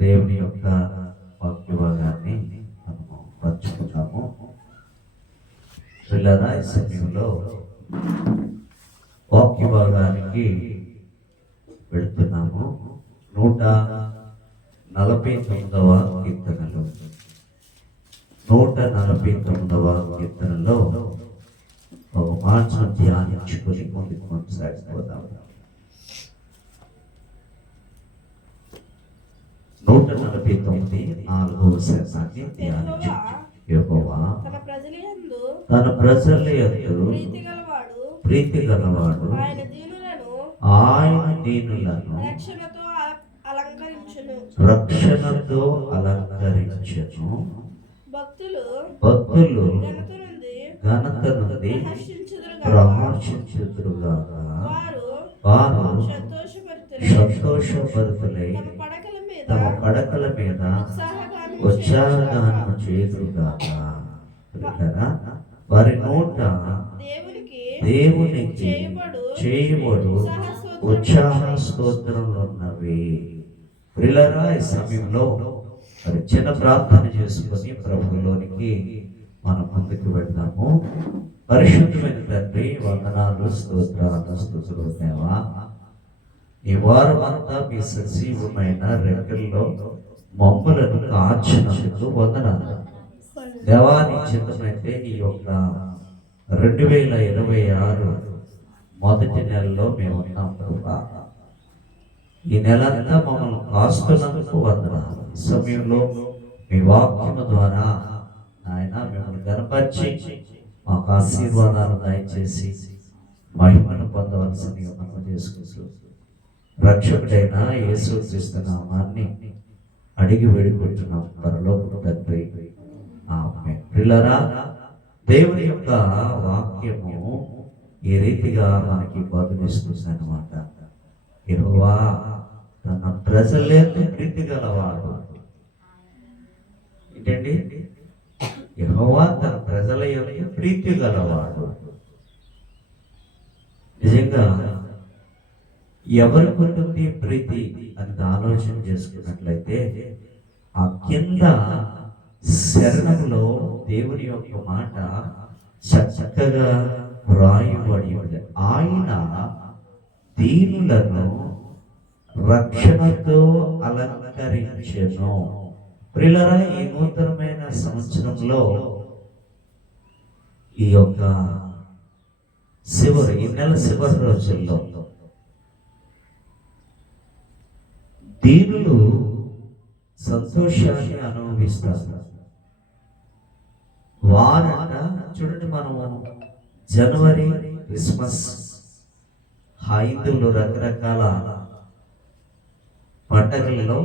దేవుని యొక్క వాక్య భాగాన్ని మనము పంచుకుంటాము. పిల్లల ఈ సమయంలో వాక్య భాగానికి వెళుతున్నాము. 149వ కీర్తనలో 149వ కీర్తనలో మాటను ధ్యానించుకొని ముందుకు కొనసాగిపోదాము. 149 శాతాన్ని ధ్యానించు. యెహోవా తన ప్రజల యందు ప్రీతి గలవాడు, ఆయన దీనులను రక్షణతో అలంకరించెను. భక్తులు ఘనత నుండి ప్రహర్షించుదురుగాక. వారు సంతోషభరితులై తమ పడకల మీద ఉత్సాహగానము చేయుదురుగాక. వారి నోట దేవునికి చేయబడు ఉత్సాహ స్తోత్రములున్నవి. ప్రియులారా, ఈ సమయంలో మరి చిన్న ప్రార్థన చేసుకొని ప్రభువులోనికి మనం ముందుకు వెళ్దాము. పరిశుద్ధమైన తండ్రి, వందనాలు, స్తోత్రాలు, స్తుతులు దేవా. ఈ వారం అంతా మీ సజీవమైన రెక్కల్లో మమ్మలను కాచినందుకు వందనాలు దేవా. నీ చిత్తమైతే ఈ యొక్క 2026 మొదటి నెలలో మేము ఉన్నాం ప్రభా. ఈ నెలంతా మమ్మల్ని కాస్తున్నందుకు వందనాలు. ఈ సమయంలో మీ వాక్యము ద్వారా ఆయన మిమ్మల్ని గనపరిచి మాకు ఆశీర్వాదాలు దయచేసి మహిమను పొందవలసిందిగా మనం చేసుకుంటూ రక్షకుడైన యేసుక్రీస్తు నామాన్ని అడిగి వేడుకుంటున్నాం పరలోకపు తండ్రి, ఆమేన్. ప్రియులారా, దేవుని యొక్క వాక్యము ఈ రీతిగా మనకి బోధిస్తుంది అన్నమాట. యెహోవా తన ప్రజలందు ప్రీతి గలవాడు. ఏంటండి? యెహోవా తన ప్రజల యందు ప్రీతి గలవాడు. నిజంగా ఎవరికి ఉంటుంది ప్రీతి అని ఆలోచన చేసుకున్నట్లయితే ఆ కింద శరణంలో దేవుని యొక్క మాట చక్కగా వ్రాయబడి ఉంది. ఆయన దీనులను రక్షణతో అలంకరించెను. ప్రియులారా, ఈ నూతనమైన సంవత్సరంలో ఈ యొక్క ఈ నెల చివరి రోజుల్లో దీనులు సంతోషాన్ని అనుభవిస్తారు. వారంట చూడండి, మనము జనవరి క్రిస్మస్ హైందువులు రకరకాల పండగలలో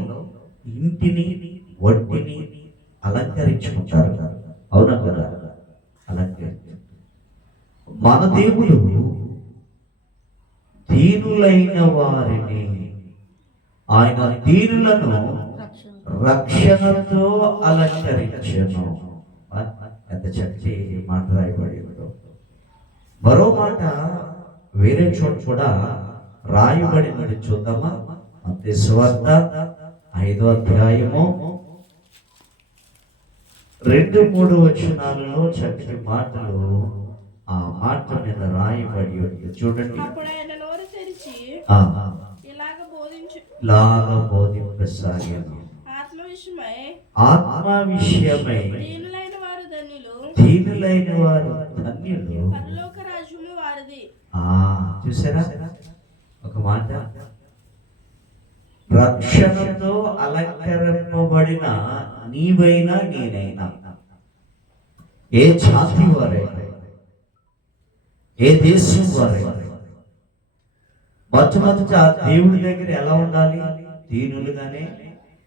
ఇంటిని వడ్డిని అలంకరించుకుంటారు. అవునా కదా? మన దేవుడు దీనులైన వారిని, ఆయన దీనులను రక్షణతో అలంకరించెను. ఎంత చక్కటి మాట రాయబడి ఉందో. మరో మాట వేరే చోట కూడా రాయబడినది చూద్దామా? మత్తయి సువార్త 5వ అధ్యాయము 2-3 వచనాలలో చక్కటి మాటలు ఆ మాట మీద రాయబడి ఉంది. చూడండి. ఇలాగ బోధింపసాగాను. ఆత్మ విషయమై దీనులైన వారు ధన్యులు. చూసారా ఒక మాట? రక్షణతో అలంకరింపబడిన నీవైనా నేనైనా, ఏ జాతి వారైనా, ఏ దేశం వారైనా, మొట్టమొదట ఆ దేవుడి దగ్గర ఎలా ఉండాలి? దీనులుగానే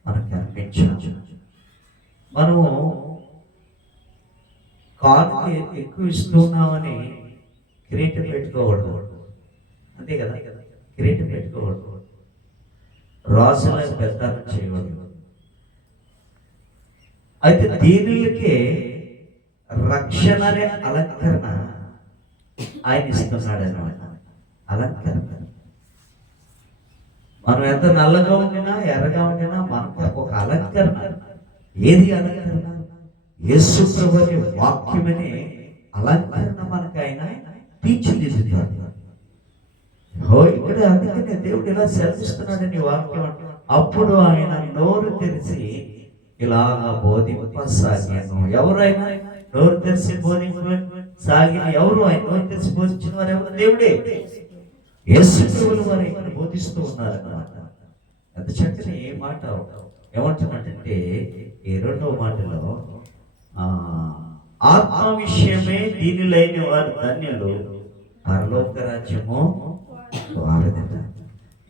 మనకు కనిపించాలి. మనము కానుక ఎక్కువ ఇస్తున్నామని కిరీటం పెట్టుకోకూడదు. అంతే కదా? కిరీటం పెట్టుకోకూడదు. రాజులకు పెద్దలు చేయకూడదు. అయితే దీనులకే రక్షణ అనే అలంకరణ ఆయన ఇస్తున్నాడు అన్నమాట. అలంకరణ మనం ఎంత నల్లగా ఉండినా ఎర్రగా ఉండినా మనకు ఒక అలంకరణ. ఏది అలంకరణ? యేసు ప్రభుని వాక్యమనే అలంకరణ మనకు ఆయన తీర్చిదిద్దుతాడు. ఇక్కడ అందుకనే దేవుడు ఇలా సెలవిస్తున్నాడని వాక్యం. అప్పుడు ఆయన నోరు తెరిచి ఇలాగా బోధింపసాగాను. ఎవరైనా నోరు తెరిచి బోధింపసాగిన ఎవరు? ఆయన నోరు తెరిచి బోధించిన వారు ఎవరు? దేవుడే. యేసు ప్రభువుల వారు ఇక్కడ బోధిస్తూ ఉన్నారన్నమాట. ఎంత చక్కని ఏ మాట ఏమంటున్నట్టంటే ఈ రెండవ మాటలో ఆత్మ విషయమే దీనిలైన వారు ధన్యులు, పరలోక రాజ్యము వారిదట.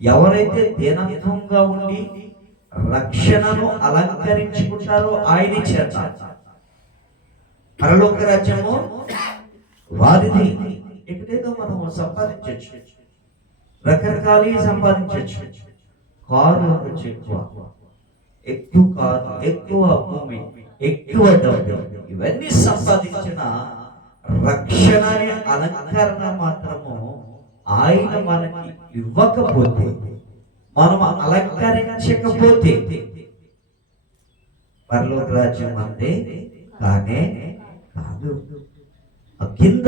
ఎవరైతే దీనత్వంగా ఉండి రక్షణను అలంకరించుకుంటారో ఆయన చేత పరలోక రాజ్యము వారిది. ఎక్కడేదో మనం సంపాదించవచ్చు, రకరకాలు సంపాదించవచ్చు. కారు ఉండొచ్చు, ఎక్కువ కారు, ఎక్కువ భూమి, ఎక్కువ డబ్బు, ఇవన్నీ సంపాదించిన రక్షణ అలంకరణ మాత్రము ఆయన మనకి ఇవ్వకపోతే, మనం అలంకరించకపోతే పరలోక రాజ్యం అంతే కానే కాదు. కింద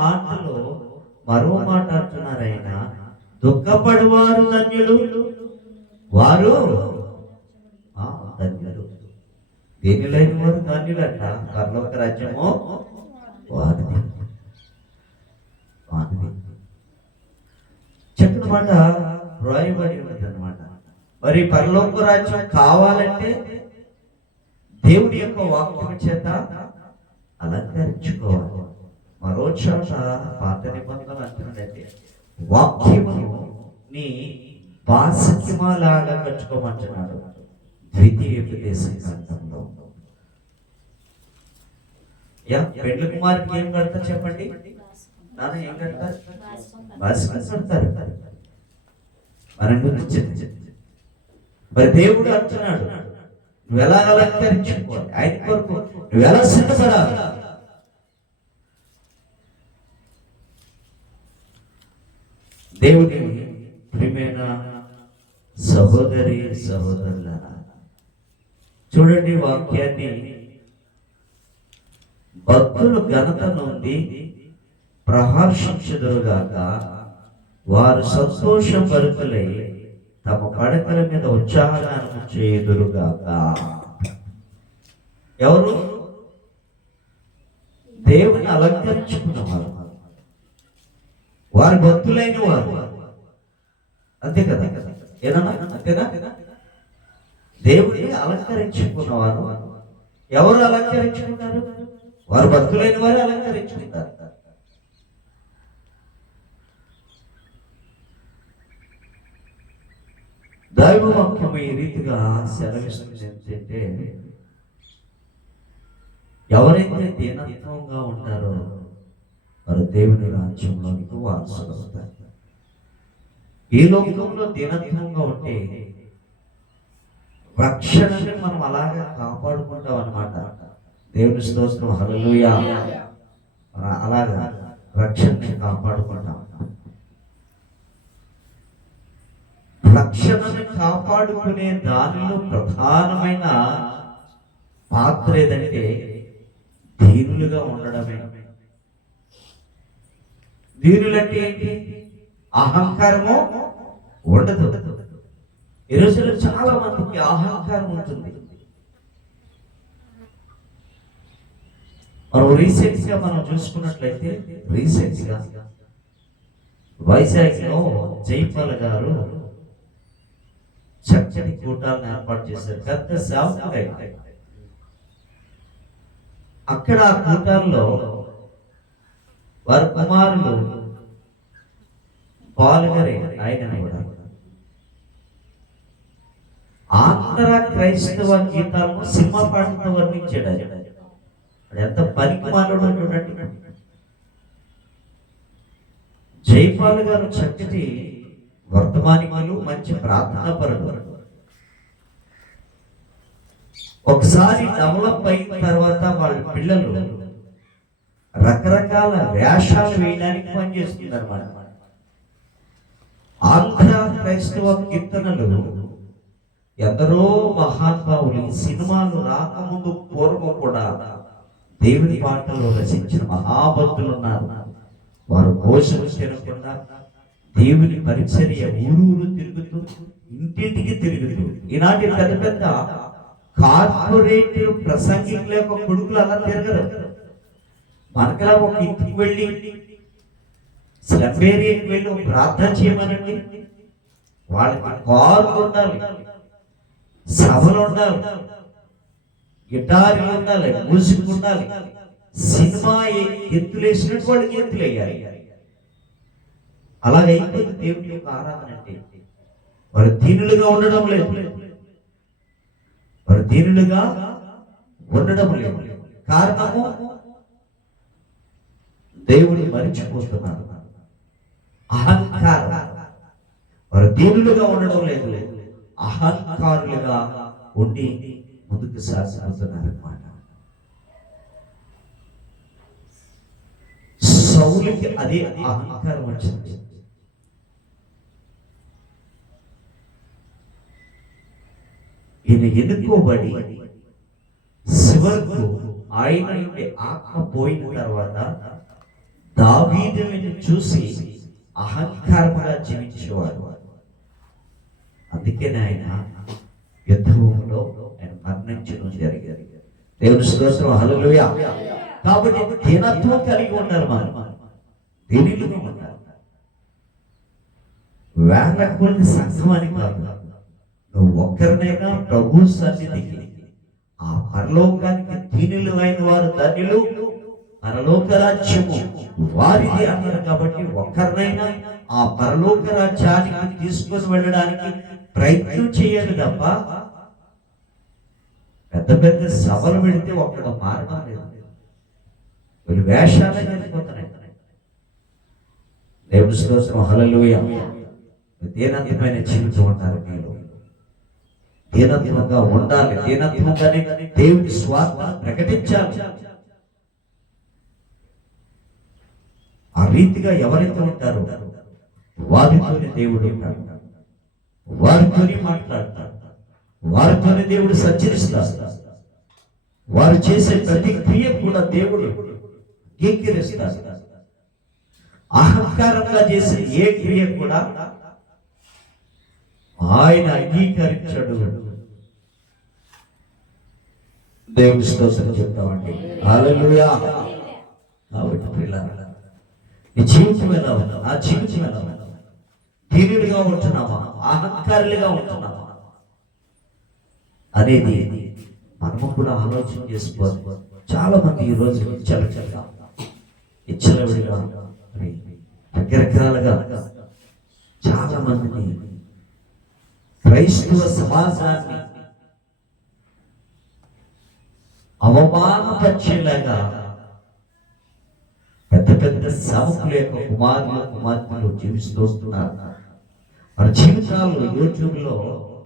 మాటలో మరో మాట అంటున్నారు ఆయన, దుఃఖపడువారు ధన్యులు, వారు ధన్యులు. దేని లేని వారు ధన్యులంట, పరలోక రాజ్యము వారిది. చెప్పిన మాట రాయబడి ఉన్నది అన్నమాట. మరి పరలోక రాజ్యం కావాలంటే దేవుని యొక్క వాక్యం చేత అలంకరించుకోవాలి. మరో చోట పాత నిబంధనలు అంటున్నట్టే వాక్యమును నీ బాసికమాలాగా కట్టుకోమంటున్నాడు. ద్వితీయోపదేశ గ్రంథంలో పెళ్లి కుమార్కి ఏం కడతారు చెప్పండి? నాన్న ఏం కడతారు? బాసికం కడతారు. మనం గురించి మరి దేవుడు అంటున్నాడు, నువ్వు ఎలా అలంకరించుకోవాలి, ఆయన కొరకు నువ్వు ఎలా సిద్ధపడాలి. దేవుని ప్రియమైన సహోదరి సహోదరుల, చూడండి వాక్యాన్ని. భక్తులు ఘనత నుండి ప్రహర్షించుదురుగాక, వారు సంతోషభరితులై తమ పడకల మీద ఉత్సాహగానము చేయుదురుగాక. ఎవరు? దేవుని అలంకరించుకున్నవారు, వారు భక్తులైన వారు. అంతే కదా? ఏదన్నా అంతేనా? దేవుడిని అలంకరించుకున్నవారు. ఎవరు అలంకరించుకుంటారు? వారు భక్తులైన వారు అలంకరించుకుంటారు. దైవవాక్యం ఈ రీతిగా సెలవిస్తుంది ఏంటంటే, ఎవరైతే దీనత్వంగా ఉంటారో వారు దేవుని రాజ్యంలోనికి వారసులవుతారు. ఈ లోకంలో దీనత్వంగా ఉంటే రక్షణని మనం అలాగా కాపాడుకుంటాం అన్నమాట. దేవుని స్తోత్రం, హల్లెలూయా. అలాగా రక్షణని కాపాడుకుంటాం. రక్షణని కాపాడుకునే దానిలో ప్రధానమైన పాత్ర ఏదంటే దీనులుగా ఉండడమే. దీనులంటే ఏంటి? అహంకారము ఉండదు. ఈ రోజుల్లో చాలా మందికి అహంకారం ఉంటుంది. మనం రీసెంట్ గా మనం చూసుకున్నట్లయితే వైజాగ్ లో జైపాల్ గారు చక్కటి కూటాలను ఏర్పాటు చేశారు. పెద్ద సేవకుడు. అక్కడ ఆ కూటాల్లో వారి కుమారులు పాల్గొనే ఆయన కూడా ఆంధ్ర క్రైస్తవ గీతాలను సినిమా పాటలతో వర్ణించాడు. ఎంత పనికి మాట్లాడు చూడండి. జైపాల్ గారు చక్కటి వర్తమానికులు, మంచి ప్రార్థనా పరులు. ఒకసారి డెవలప్ అయిన తర్వాత వాళ్ళ పిల్లలు రకరకాల వేషాలు వేయడానికి పనిచేస్తున్నారు అన్నమాట. ఆంధ్ర క్రైస్తవ కీర్తనలు ఎందరో మహానుభావులు ఈ సినిమాలు రాకముందు పూర్వం కూడా దేవుని పాటలు రచించిన మహాభక్తులు ఉన్నారు. వారు భోజనం తినకుండా దేవుని పరిచర్య ఊరూరు తిరుగుతూ ఇంటింటికి తిరుగుతూ, ఈనాటి పెద్ద పెద్ద కార్పొరేట్ ప్రసంగికుల యొక్క కొడుకులు అలా తిరగరు. మనకలా ఒక ఇంటికి వెళ్ళి స్లమ్ ఏరియాకి వెళ్ళి ఒక ప్రార్థన చేయమనండి, వాళ్ళకి కారు ఉండాలి, సభలు ఉండాలి, గిటార్లు ఉండాలి, మ్యూజిక్ ఉండాలి, సినిమా ఎత్తులేసినట్టు వాళ్ళకి ఎత్తులు వేయాలి. అలాగైతే దేవుని యొక్క ఆరాధన అంటే వారు దీనులుగా ఉండడం లేదు, వారు దీనులుగా ఉండడం లేదు. కారణము దేవుడు మరిచిపోతున్నారు, అహంకారం. వారు దీనులుగా ఉండడం లేదు, అహంకారులుగా ఉండి ముందుకు సాగిపోతున్నారు అన్నమాట. సౌలుకి అదే అహంకారం వచ్చింది. ఈయన ఎన్నుకోబడి చివరకు ఆయన నుండి ఆత్మ పోయిన తర్వాత దావీదుని చూసి అహంకారంగా జీవించేవాడు. అందుకే ఆయన యుద్ధంలో ఆయన మరణించడం జరిగింది. దేవుని స్తోత్రం, హల్లెలూయా. కాబట్టి దీనత్వం కలిగి ఉండాలి, మనం దీనిగా ఉండాలి. వేల కొద్ది సంఘం అని కాదు, నువ్వు ఒక్కరినైనా ప్రభు సన్నిధికి ఆ పరలోకానికి దీనులు అయిన వారు ధన్యులు, పరలోక రాజ్యము వారిది అన్నారు. కాబట్టి ఒక్కరినైనా ఆ పరలోక రాజ్యానికి తీసుకొని వెళ్ళడానికి ప్రయత్నం చేయాలి తప్ప పెద్ద పెద్ద సభలు పెడితే ఒక్కడ మార్గం లేదు. వీళ్ళు వేషాలే జరిగిపోతున్నాయి. దేవుని స్తోత్రం, హల్లెలూయా. దీనత్వమైన జీవితం ఉంటారు మీరు, దీనత్వంగా ఉండాలి, దీనత్వంగానే దేవుని స్వార్థ ప్రకటించాలి. ఆ రీతిగా ఎవరైతే ఉంటారో వారితోనే దేవుడు ఉంటాడు, వారితోనే మాట్లాడతాడు, వారితోనే దేవుడు సంచరిస్తాడు. వారు చేసే ప్రతి క్రియ కూడా దేవుడు అంగీకరిస్తాడు. అహంకారంగా చేసే ఏ క్రియ కూడా ఆయన అంగీకరించడు. దేవుని స్తోత్రం చెప్తామండి, హల్లెలూయా. కాబట్టి పిల్లలు, నీ జీవితం ఎలా ఉందా? నా జీవితం ఎలా ఉందా? దీనులుగా ఉంటున్నామా, అహంకారులుగా ఉంటున్నామా అనేది మనము కూడా ఆలోచన చేసుకోవాలి. చాలా మంది ఈ రోజు ఇచ్చలవిడిగా రకరకాలుగా చాలా మందిని క్రైస్తవ సమాజాన్ని అవమానపరిచేలాగా పెద్ద పెద్ద సేవకుల యొక్క కుమార్తెలు జీవిస్తూ వస్తున్నారు. వారి జీవితాలు యూట్యూబ్ లో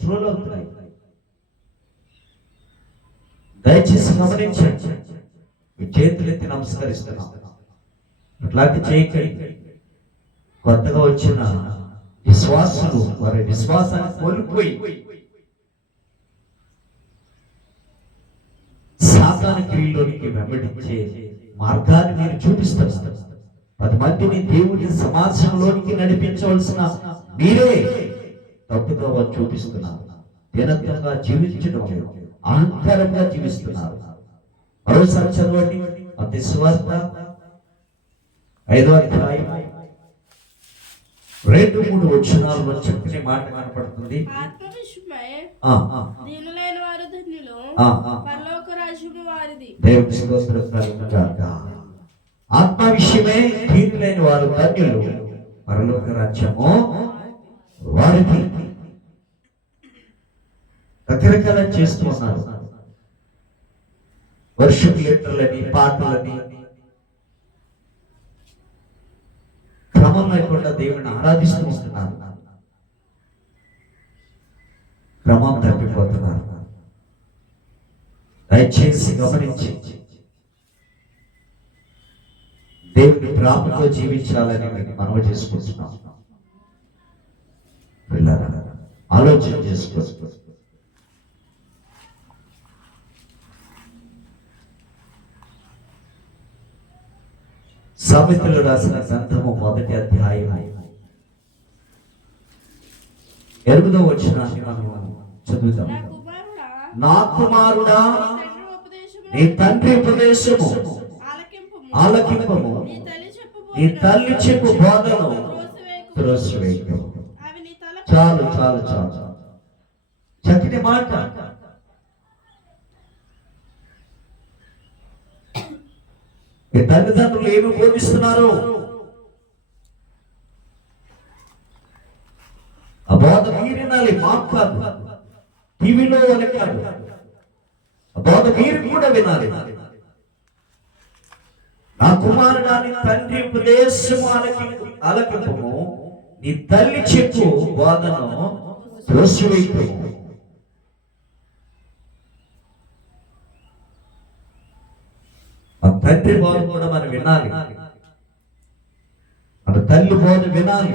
ట్రోల్ అవుతున్నాయి. దయచేసి గమనించండి, మీ చేతులెత్తి నమస్కరిస్తున్నాం, అట్లాంటి చేయకండి. కొత్తగా వచ్చిన విశ్వాసులు వారి విశ్వాసాన్ని కోల్పోయి సాతాను క్రియలోనికి వెంబడించే మార్గాన్ని మీరు చూపిస్తారు. 10 మందిని దేవుని సమాజంలోనికి నడిపించవలసిన మీరే తప్పుగా చూపిస్తున్నారు. దీనత్వంగా జీవించడం లేదు, అహంకారంగా జీవిస్తున్నారు. మరోసారి చదవండి మత్తయి సువార్త 5వ అధ్యాయం 2-3 వచనాల్లో చక్కని మాట కనపడుతుంది. దేవుని స్తోత్రం కలుగుగాక. ఆత్మ విషయమే దీనులైన వారు ధన్యులు, పరలోక రాజ్యము వారిది. రకరకాల చేస్తూ ఉన్నారు. వర్షిప్ లీడర్లని, పాటలని, క్రమం లేకుండా దేవుని ఆరాధిస్తూ ఉంటున్నారు. క్రమం తప్పిపోతున్నారు. దయచేసి గమనించి దేవుని ప్రేమతో జీవించాలని మనవి చేసుకుంటున్నాం. పిల్లరా, ఆలోచన చేసుకో. సామెతలు రాసిన గ్రంథము 1వ అధ్యాయం 8వ వచనాన్ని మనం చదువుతాం. నా కుమారుడా, నీ తండ్రి ఉపదేశము ఆలకింపము, నీ తల్లి చెప్పు బోధను త్రోసివేయకు. చాలు చాలు చాలు, చక్కటి మాట. మీ తల్లిదండ్రులు ఏమి బోధిస్తున్నారు? ఆ బోధ మీరు వినాలి, మాకు కాదు, టీవీలో వాళ్ళకి కాదు. ఆ బోధ మీరు కూడా వినాలి. నా కుమారుడా, నీ తండ్రి ఉపదేశము ఆలకింపము, నీ తల్లి చెప్పు బోధను త్రోసివేయకు. మన తండ్రి బోధ కూడా మనం వినాలి, మన తల్లి బోధ వినాలి.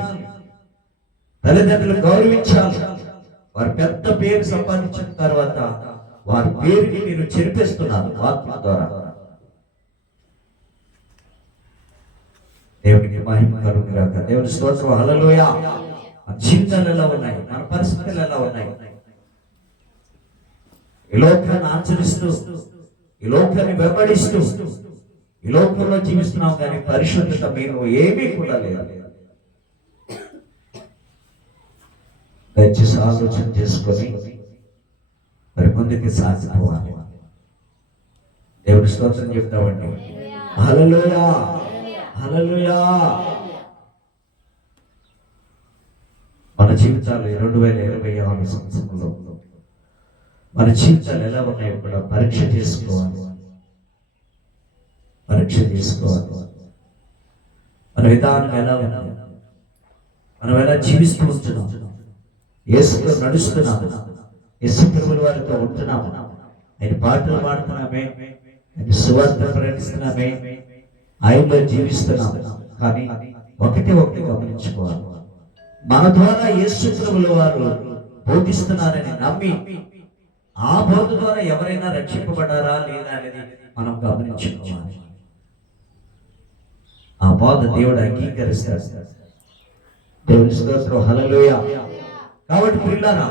తల్లిదండ్రులు గౌరవించాలి. వారి పెద్ద పేరు సంపాదించిన తర్వాత వారి పేరుని మీరు చెరిపేస్తున్నారు వాక్యం ద్వారా. దేవునికి మహిమ కలుగుగాక. దేవుని స్తోత్రం, హల్లెలూయా. మన జీవితాలు ఎలా ఉన్నాయి, మన పరిస్థితులు ఎలా ఉన్నాయి? ఈ లోకాన్ని ఆచరిస్తూ, ఈ లోకాన్ని వెంబడిస్తూ, ఈ లోకంలో జీవిస్తున్నాం, కానీ పరిశుద్ధత మీరు ఏమీ కూడా లేదు. దయచేసి ఆలోచన చేసుకొని మరి ముందుకు సాగిపోవాలి. దేవుని స్తోత్రం చెప్తామండి. హల్లెలూయా, హల్లెలూయా. మన జీవితాలు 2026 సంవత్సరంలో మన జీవితాలు ఎలా ఉన్నాయో కూడా పరీక్ష చేసుకోవాలి, పరీక్ష చేసుకోవాలి. మన విధానం ఎలా ఉంది, మనం ఎలా జీవిస్తూ ఉంటున్నాం, యేసుతో నడుస్తున్నాము, యేసు ప్రభువుల వారితో ఉంటున్నాము, ఆయన పాటలు పాడుతున్నామే, ఆయన సువార్త ప్రకటిస్తున్నామే, ఆయనలో జీవిస్తున్నాము. కానీ ఒకటి గమనించుకోవాలి, మన ద్వారా యేసు ప్రభువుల వారు బోధిస్తున్నారని నమ్మి ఆ బోధ ద్వారా ఎవరైనా రక్షింపబడారా లేదా అనేది మనం గమనించుకోవాలి. ఆ బోధ దేవుడు అంగీకరిస్తాడు. దేవుని స్తోత్రం, హల్లెలూయా. కాబట్టి పిల్లరా,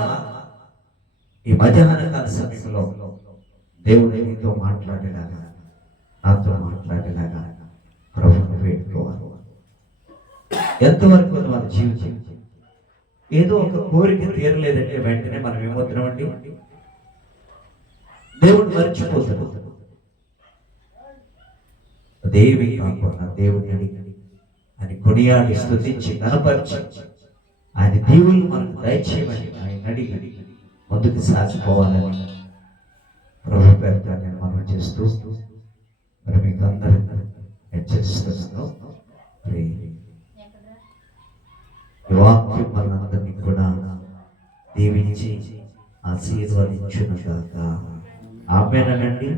ఈ మధ్యాహ్న కాల సమయంలో దేవుడు నీతో మాట్లాడేలాగా, నాతో మాట్లాడేలాగా ప్రభువును వేడుకోవాలి. ఎంతవరకు మన జీవితం ఏదో ఒక కోరిక తీరలేదంటే వెంటనే మనం ఏమవుతున్నామండి, దేవుడు మర్చిపోతాడు. దేవి కాకుండా దేవుడిని అడిగి అని కొనియాడి స్తుతించి కనపరిచి ఆయన దీవులు మనకు దయచేయమని ఆయన అడిగి ముందుకు సాగిపోవాలని ప్రభు పేరుతో నేను మనం చేస్తూ మరి మీకు అందరూ హెచ్చరిస్తున్నాను. ఈ వాక్యం మనందరినీ కూడా దీవించి ఆశీర్వదించును గాక. ఆమేనండి.